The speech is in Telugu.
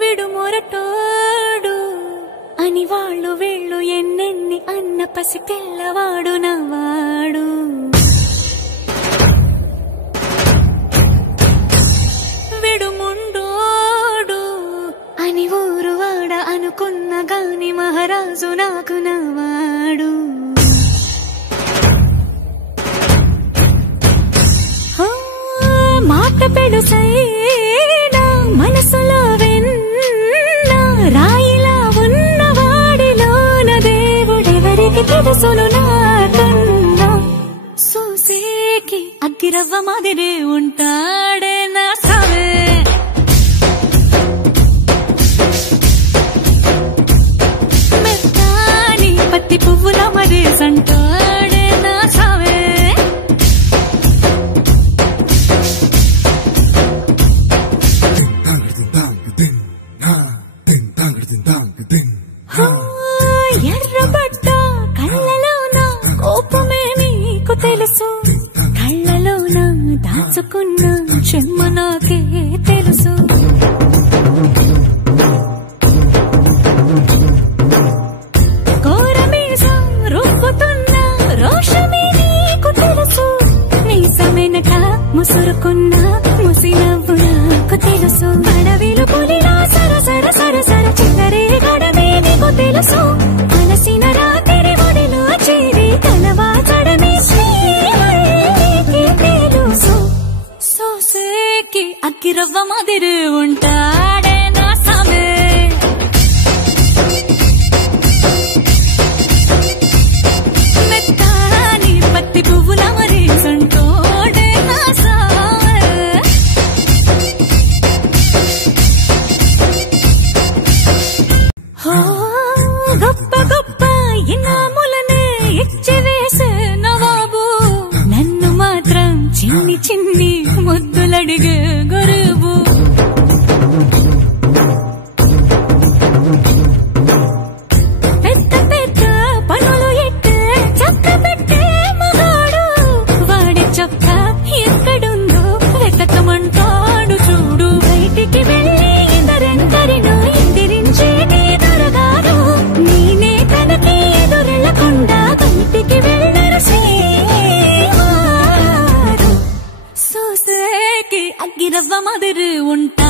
విడు మొరటోడు అని వాళ్ళు వీళ్ళు ఎన్నెన్ని అన్న పసి పిల్లవాడు నవ్వాడు. విడు ముండోడు అని ఊరు వాడ అనుకున్న గాని మహారాజు నాకు నవ్వాడు. మాట పెడుసైనా మనసులో వెన్న రాయిలా ఉన్నవాడిలోన దేవుడెవరికి తెలుసును నాకన్నా. సూసేకి అగ్గిరవ్వ మాదిరి ఉంటాడే నా సావే. మెత్తాని పత్తి పువ్వుల మరి సంటాడే నా సావే. ఎర్రబడ్డ కళ్ళలోన కోపమే నీకు తెలుసు, కళ్ళలోన దాచుకున్న చెమ్మ నాకే తెలుసు. కోరమీసం రుబ్బుతున్న రోషమే నీకు తెలుసు, మీసమెనక ముసురుకున్న ముసినవ్వు నాకు తెలుసు. అడవిలు పులిలా సరసర సరసర చిల్లరే గడమే నీకు తెలుసు, అలసిన రాత్రి ఒడిలో చేరి కలవాచడమే శ్రీకి తెలుసు. సోసేకి అగ్గిరవ్వ మాదిరి ఉంటాడే నా సామే. మెత్తాని పత్తి పువ్వుల మరి సంటోడే నా సామే. గొప్ప గొప్ప ఇనాములనే ఇచ్చి వేసే నవాబు, నన్ను మాత్రం చిన్ని చిన్ని ముద్దులడిగే గరుబు. పెద్ద పెద్ద పనులు ఎట్టే చక్క పెట్టే మగాడు, వాడి చొక్క ఎక్కడుందో వెతకమంటాడు చూడు. బయటికి వెళ్ళి ఇద్దరెందరినో ఎదిరించేటి దొరగారు, నేనే తనకి ఎదురెళ్ళకుండా బయటికి వెళ్ళరు శ్రీవారు. సోసేకి అగ్గిరవ్వ మాదిరి ఉంటా